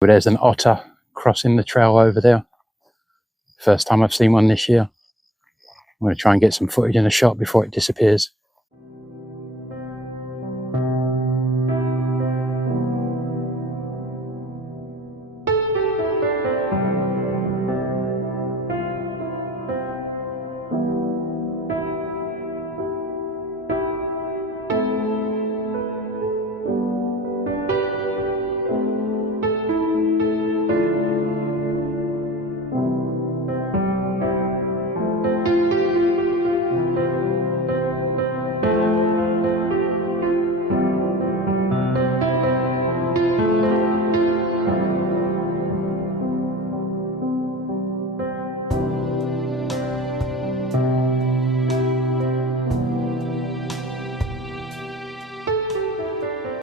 But there's an otter crossing the trail over there. First time I've seen one this year. I'm going to try and get some footage in a shot before it disappears.